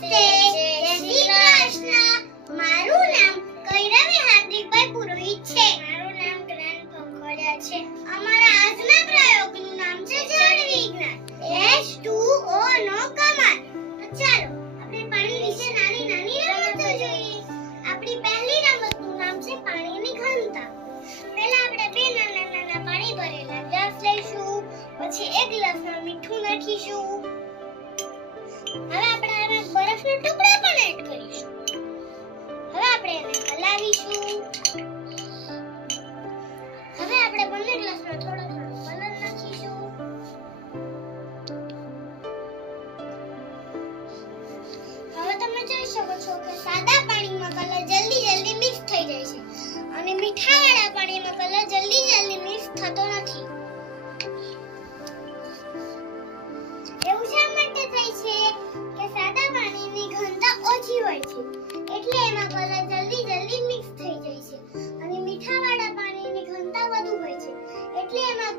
નમસ્તે. જય શ્રી કૃષ્ણ. મારું નામ કૈરવી હાર્દિકભાઈ પુરોહિત છે. મારું નામ જ્ઞાન પંખોડિયા છે. અમારા આજના પ્રયોગનું નામ છે જળ વિજ્ઞાન H2O નો કમાલ. ચાલો આપણે પાણી વિશે નાની નાની રમતો જોઈએ. આપણી પહેલી રમતનું નામ છે પાણીની ઘનતા. પહેલા આપણે બે નાના નાના પાણી ભરેલા ગ્લાસ લઈશું. પછી એક ગ્લાસમાં મીઠું નાખીશું. હવે આમાં ટુકડા પણ એડ કરીશું. હવે આપણે એને હલાવીશું. હવે આપણે બંને ગ્લાસમાં થોડો થોડો કલર નાખીશું. હવે તમે જોઈ શકો છો કે સાદા પાણીમાં કલર જલ્દી જલ્દી મિક્સ થઈ જાય છે. અને મીઠાવાળા પાણીમાં કલર જલ્દી જલ્દી મિક્સ થતો નથી.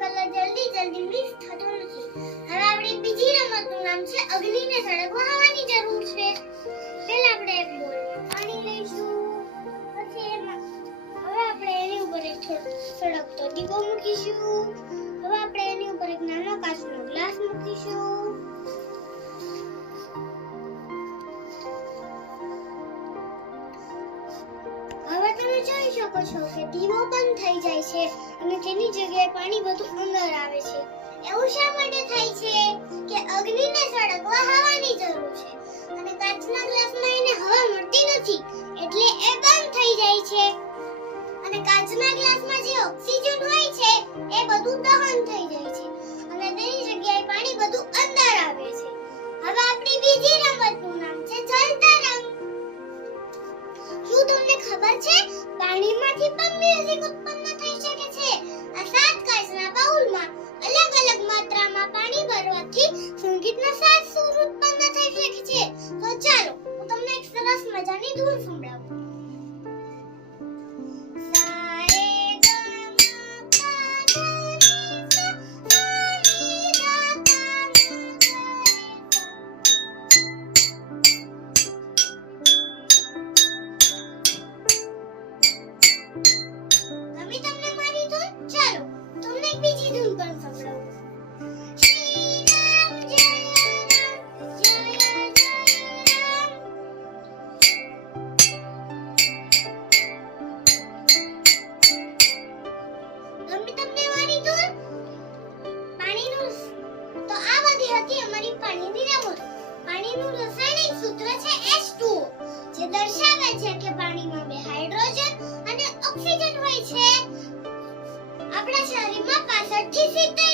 કલર જલ્દી જલ્દી મિક્સ થતો નથી. હવે આપણે બીજી રમતનું નામ છે અગ્નિને સળગવા હવાની જરૂર છે. પહેલા આપણે એક બોલ પાણી લઈશું. પછી એમાં, હવે આપણે એની ઉપર એક સળગતો દીવો મૂકીશું. હવે આપણે એની ઉપર એક નાનો કાચનો ગ્લાસ મૂકીશું. શકો છો કે દીવો બંધ થઈ જાય છે અને તેની જગ્યાએ પાણી બધું અંદર આવે છે. એવું શા માટે થાય છે કે અગ્નિને સળગવા હવાની જરૂર છે અને કાચના ગ્લાસમાં એને હવા મળતી નથી એટલે એ બંધ થઈ જાય છે. અને કાચના ગ્લાસમાં જે ઓક્સિજન હોય છે એ બધું દહન થઈ જાય છે. ખબર છે? પાણીમાંથી પણ મ્યુઝિક ઉત્પન્ન થઈ શકે છે. આ સાત કાચના બાઉલમાં અલગ અલગ માત્રામાં પાણી ભરવાથી સંગીતનો સાત સૂર ઉત્પન્ન થઈ શકે છે. તો ચાલો, હું તમને એક સરસ મજાની ધૂન સંભળાવું. પાણીનું રાસાયણિક સૂત્ર છે H2O જે દર્શાવે છે કે પાણીમાં બે હાઇડ્રોજન અને ઓક્સિજન હોય છે. આપણા શરીરમાં 65 થી 70%